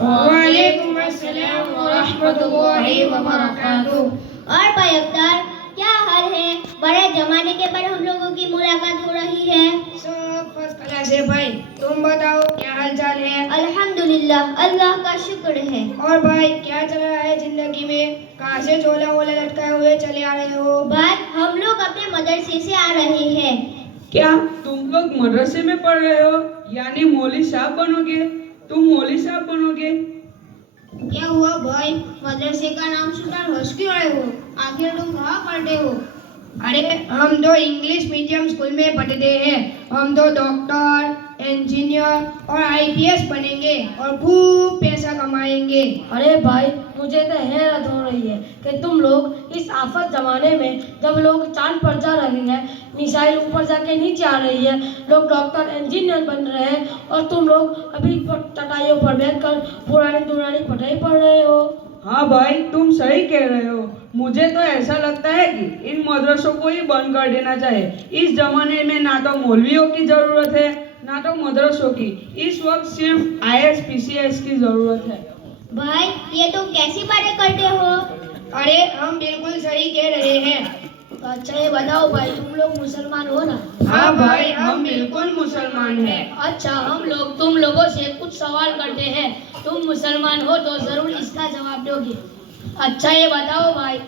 वालेकुम अस्सलाम व रहमतुल्लाहि व बरकातुहू। और भाई अख्तर, क्या हाल है? बड़े जमाने के बाद हम लोगों की मुलाकात हो रही है। सब फर्स्ट क्लास है भाई, तुम बताओ क्या हाल चाल है? अल्हम्दुलिल्लाह, अल्लाह का शुक्र है। और भाई क्या चल रहा है जिंदगी में? कहाँ से झोला वोला लटकाए हुए चले आ रहे हो? भाई हम लोग अपने मदरसे से आ रहे हैं। क्या तुम लोग मदरसे में पढ़ रहे हो? यानी मौलवी साहब बनोगे? तुम मौलवी साहब बनोगे? क्या हुआ भाई, मदरसे का नाम सुनकर हंस क्यों रहे हो? आखिर तुम कहाँ पढ़ते हो? अरे हम तो इंग्लिश मीडियम स्कूल में पढ़ते हैं। हम तो डॉक्टर, इंजीनियर और आईपीएस बनेंगे और खूब पैसा कमाएंगे। अरे भाई, मुझे तो हैरत हो रही है कि तुम लोग इस आफत जमाने में, जब लोग चांद पर जा रहे हैं, मिसाइल ऊपर जाके नीचे आ रही है, लोग डॉक्टर इंजीनियर बन रहे हैं, और तुम लोग अभी चटाइयों पर बैठकर पुरानी दुरानी पढ़ाई पढ़ रहे हो। हाँ भाई, तुम सही कह रहे हो। मुझे तो ऐसा लगता है कि इन मदरसों को ही बंद कर देना चाहिए। इस जमाने में ना तो मौलवियों की जरूरत है, ना तो मदरसों की। इस वक्त सिर्फ आईएएस पीसीएस की जरूरत है। भाई ये तुम कैसी बातें करते हो? अरे हम बिल्कुल सही कह रहे हैं। अच्छा ये बताओ भाई, तुम लोग मुसलमान हो ना? हाँ भाई, हम बिल्कुल मुसलमान हैं। अच्छा, हम लोग तुम लोगों से कुछ सवाल करते हैं। तुम मुसलमान हो तो जरूर इसका जवाब दोगे। अच्छा ये बताओ भाई,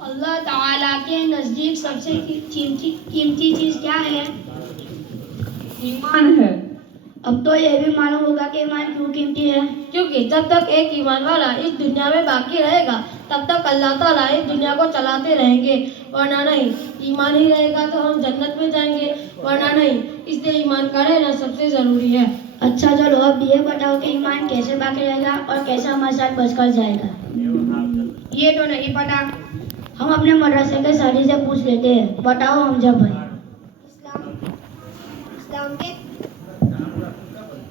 अल्लाह ताला के नजदीक सबसे कीमती चीज क्या है? ईमान है। अब तो ये भी मालूम होगा कि ईमान क्यों कीमती है। क्योंकि जब तक एक ईमान वाला इस दुनिया में बाकी रहेगा, तब तक अल्लाह ताला इस दुनिया को चलाते रहेंगे, वरना नहीं। ईमान ही रहेगा तो हम जन्नत में जाएंगे, वरना नहीं। इसलिए ईमान का रहना सबसे जरूरी है। अच्छा चलो, अब ये बताओ कि ईमान कैसे बाकी रहेगा और कैसे हमारे साथ बचकर जाएगा। ये तो नहीं पता। हम अपने मदरसे के साथी से पूछ लेते हैं। बताओ हमजा भाई।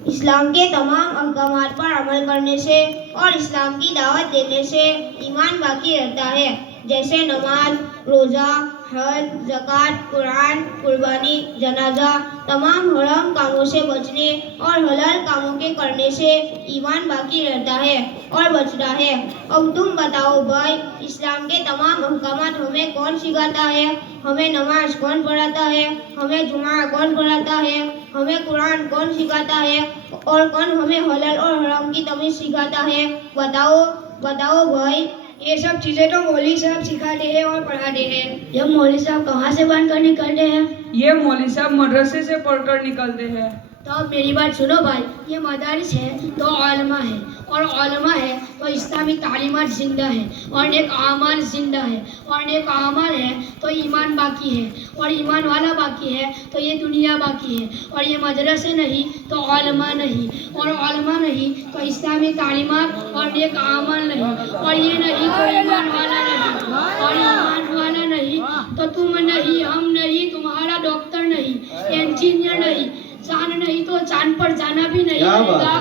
इस्लाम के तमाम अहकामात पर अमल करने से और इस्लाम की दावत देने से ईमान बाकी रहता है। जैसे नमाज, रोज़ा, हज, ज़कात, कुरान, कुर्बानी, जनाजा। तमाम हराम कामों से बचने और हलाल कामों के करने से ईमान बाकी रहता है और बचता है। अब तुम बताओ भाई, इस्लाम के तमाम अहकामात हमें कौन सिखाता है? हमें नमाज कौन पढ़ाता है? हमें जुमा कौन पढ़ाता है? हमें कुरान कौन सिखाता है? और कौन हमें हलाल और हराम की तमीज़ सिखाता है? बताओ बताओ भाई। ये सब चीजें तो मौलवी साहब सिखाते हैं और पढ़ाते हैं। ये मौलवी साहब कहाँ से बनकर निकलते हैं? ये मौलवी साहब मदरसे से पढ़कर निकलते हैं। तो अब मेरी बात सुनो भाई, ये मदारिस है तो उलमा है, और उलमा है तो इस्लामी तालीमात जिंदा है, और नेक आमाल जिंदा है, और नेक आमाल है तो ईमान बाकी है, और ईमान वाला बाकी है तो ये दुनिया बाकी है। और ये मदरसे नहीं तो उलमा नहीं, और उलमा नहीं तो इस्लामी तालीमात और नेक आमाल नहीं, और ये नहीं तो ईमान वाला नहीं, और ईमान वाला नहीं तो तुम नहीं, हम नहीं, तुम्हारा डॉक्टर नहीं, इंजीनियर नहीं, चांद नहीं तो चांद पर जाना भी नहीं होगा।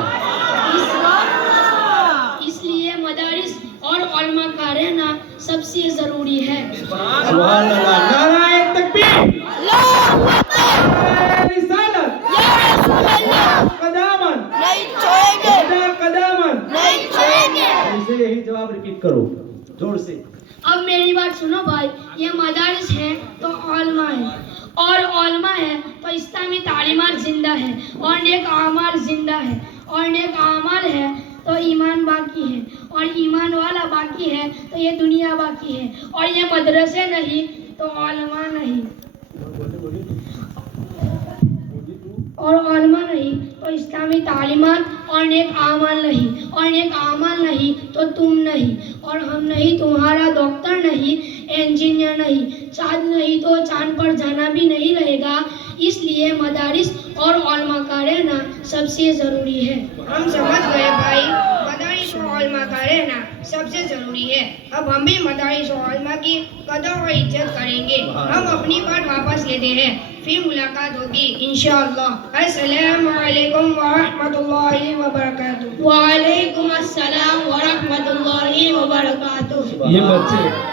इसलिए मदारिस और उलमा का रहना सबसे जरूरी है। सुभान अल्लाह, नाराए तकबीर, अल्लाहू अकबर, रिसालत, या रसूल अल्लाह, कदामन नहीं छोड़ेंगे, कदामन नहीं छोड़ेंगे। इसे यही जवाब रिपीट करो जोर से। अब मेरी बात सुनो भाई, ये मदारिस है तो उलमा है, और उलमा है तो इस्लामी तालीमात जिंदा है, और नेक आमाल जिंदा है, और नेक आमाल है तो ईमान बाकी है, और ईमान वाला बाकी है तो ये दुनिया बाकी है। और ये मदरसे नहीं तो उलमा नहीं, और उलमा नहीं तो इस्लामी तालीमात और नेक आमाल नहीं, और नेक आमाल नहीं तो तुम नहीं, और हम नहीं, तुम्हारा डॉक्टर नहीं, इंजीनियर नहीं, चांद नहीं तो चांद पर जाना भी नहीं रहेगा। इसलिए मदारिस और उलमा का रहना सबसे ज़रूरी है। हम समझ गए भाई, मदारिस और उलमा का रहना सबसे जरूरी है। अब हम भी मदारिस और उलमा की कदर और इज्जत करेंगे। हम अपनी बात वापस लेते हैं, फिर मुलाकात होगी इंशाअल्लाह। अस्सलामु अलैकुम व रहमतुल्लाहि व बरकातुहू। वालेकुम अस्सलाम व रहमतुल्लाहि व बरकातुहू। ये बच्चे